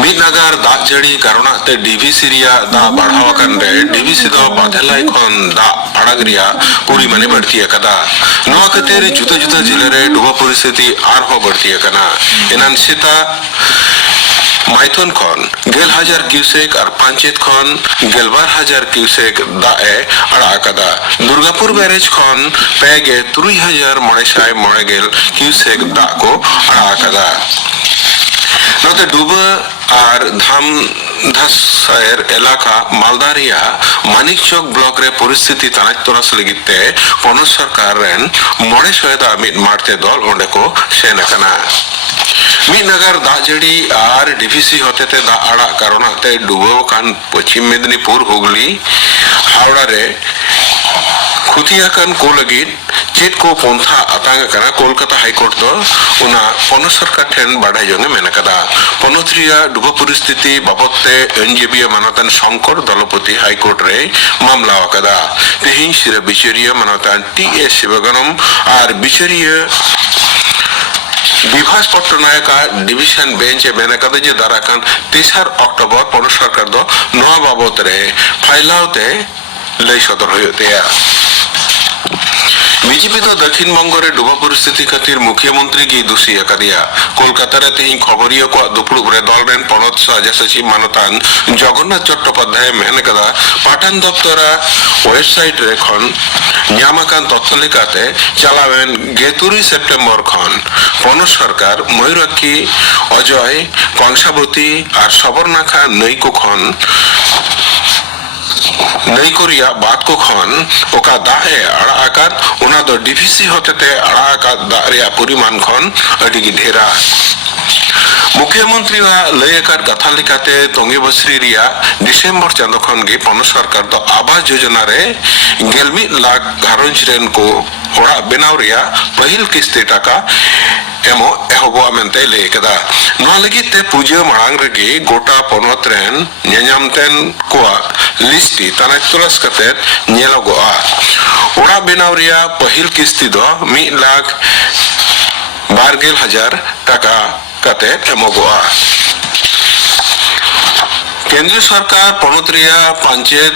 मीनागार दाग जड़ी कारणा ते डीवीसी रिया दा बढ़ावा रे डीवीसी दो बाधेलाई खन दा पड़ाग रिया पूरी मने बढ़ती है कदा नवा कतेर जुदा जुदा जिले रे डुबा परिस्थिति आर हो बढ़ती है कना इनान सीता माइथन खन 10,000 क्यूसेक और पंचायत खन 12,000 क्यूसेक दाए अड़ा कदा दुर्गापुर बैरेज खन पैगे 3,990 क्यूसेक दा को अड़ा कदा नोते डुबा और धाम धसायर एलाका मालदारिया मानिक चौक ब्लॉक रे परिस्थिति तानाच तोरस लगिते पनत सरकार रेन मोड़े सोयदा मिट मारते दल ओंडे को सेन कना मीनागार दाजड़ी और डीवीसी होते ते दा आड़ा कारणते डुबो कान पश्चिम मेदिनीपुर हुगली हावड़ा रे खुतियाकान को लगी चेत को पंथा आतांग कना कोलकाता हाईकोर्ट दो उना पनत सरकार ठेन बाढ़ा जोंगे मेनकदा पनत्रिया डुबो परिस्थिति बाबते एनजेबी मानतन शंकर दलपति हाईकोर्ट रे मामला कदा तेहिं सिर बिचरिया मानतन टीएस शिवगणम और बिचरिया विभास पट्टनायक डिविजन बेंच मेनकदा जे दाराकान 3 अक्टोबर पनत सरकार दो नवा बाबत रे फाइलावते लई सदर होयतेया बीजेपी तो दक्षिण बंग रे डुबा परिस्थिति खातिर मुख्यमंत्री की दोषी अकादिया कोलकाता रे तेहिं खबरिया को दुपुड़ रे दल रेन पनत साजा सचिव मानतान जगन्नाथ चट्टोपाध्याय मेनकदा पाटन दफ्तरा वेबसाइट रे खन न्यामाकान तथ्य लेकाते चलावेन 23 सेप्टेम्बर खन पनत सरकार मयूराक्षी अजय कंसावती और सबरनाखा नई को खन नई कोरिया बात को खन ओका दाहे अड़ा आकात उना दो डीवीसी होते ते अड़ा आकात दारिया परिमाण खन अड़ी की ढेरा मुख्यमंत्री वा लयकार कथा लिखाते तोंगे बसरी रिया दिसंबर चांदो खन गे पनत सरकार तो आवास योजना रे 11 लाख घारंज रेन को होड़ा बेनाव रिया पहिल किस्ती टाका एमो एहोबो मेनते लेकदा नवा लगी ते पूजा मांग रेगे गोटा पनत रेन न्यामतेन कोआ लिस्टी तानाच तुलस कते नेलोगोआ ओड़ा बेनाव रिया पहिल किस्ती दो 1,12,000 टाका कते एमोगोआ केंद्र सरकार पनत्रिया पंचायत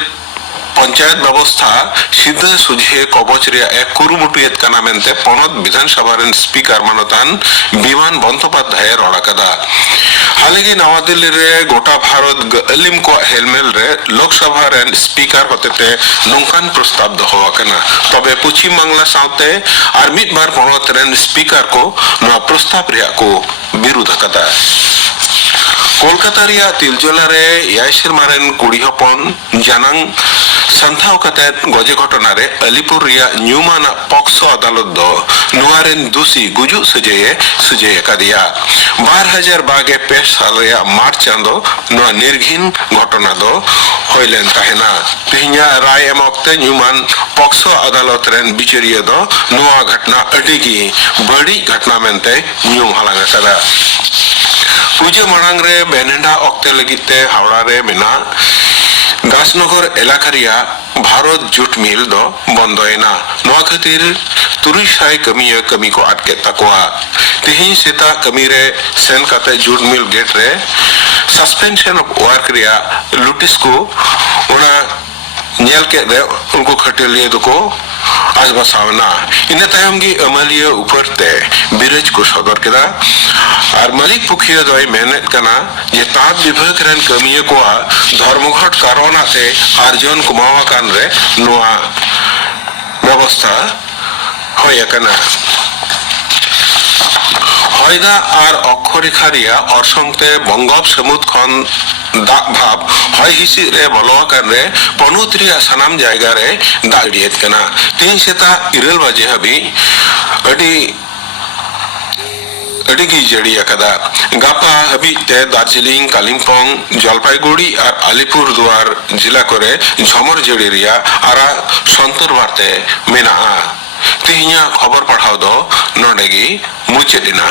व्यवस्था सीधे सुझे कवच रे एक कुरुमुटुयत कना मेनते पनत विधानसभा रेन स्पीकर मानतान विमान बंदोपाध्याय रड़ाकदा हालेगी नवा दिल्ली रे गोटा भारत गलिम को हेलमेल रे लोकसभा रेन स्पीकर होतेते नोंकान प्रस्ताव दोहवा कना तबे पश्चिम बांग्ला साउते और मिद बार पनत रेन स्पीकर को नवा प्रस्ताव रिया को विरोध कदा कोलकाता रिया तिलजोला रे यासिर मारेन कुड़ी हपन जानंग संथाव कते गजे घटना रे अलीपुर रिया न्यूमाना पक्सो अदालत दो नुआरेन दोषी गुजु सुजय कदिया 12,000 बागे पेश साल रिया मार्च चांदो नुआ निर्घिन घटना दो होइलेन ताहेना तिहिया राय एमक्ते न्यूमान पक्सो अदालत रेन बिचरिया दो नुआ घटना अटिगी बड़ी घटना मेनते न्यूम हलांगा कदा पूजा मांग रे बेनेडा अक्ते लगिते हावड़ा रे मेना दासनगर एलाकारिया भारत जुट मिल दो बंदोयना नवा खातिर 300 कमिया कमी को अटके तकवा तेहिं सेता कमी रे सेन काते जुट मिल गेट रे सस्पेंशन ऑफ वर्क रिया लुटिस को उना नेल के रे उनको खटेलिए दको आज बसावना इन तायम की अमलिया ऊपर ते बिरज को सदर केदा और मालिक पुखिया दय मेहनत कना जे तात विभाग रेन कमिया को धर्मघट कारण आते अर्जुन कुमावा कान रे नोआ व्यवस्था होय कना हयदा और अक्षरेखा रिया असंगते बंगोप समुद्र खन दाग भाव हय हिसी रे बलवा कर रे पनोत्रिया सनाम जायगा रे दागड़ियत कना 3 सेता 2 बजे हबी अड़ी की जड़ी कदा गापा हबी ते दार्जिलिंग कालिम्पोंग जलपाईगुड़ी और अलीपुर दुआर जिला करे झमर जड़ी रिया आरा संतर बारते मेना तिहिया खबर पढ़ाव दो नोडेगी मुचेदिना।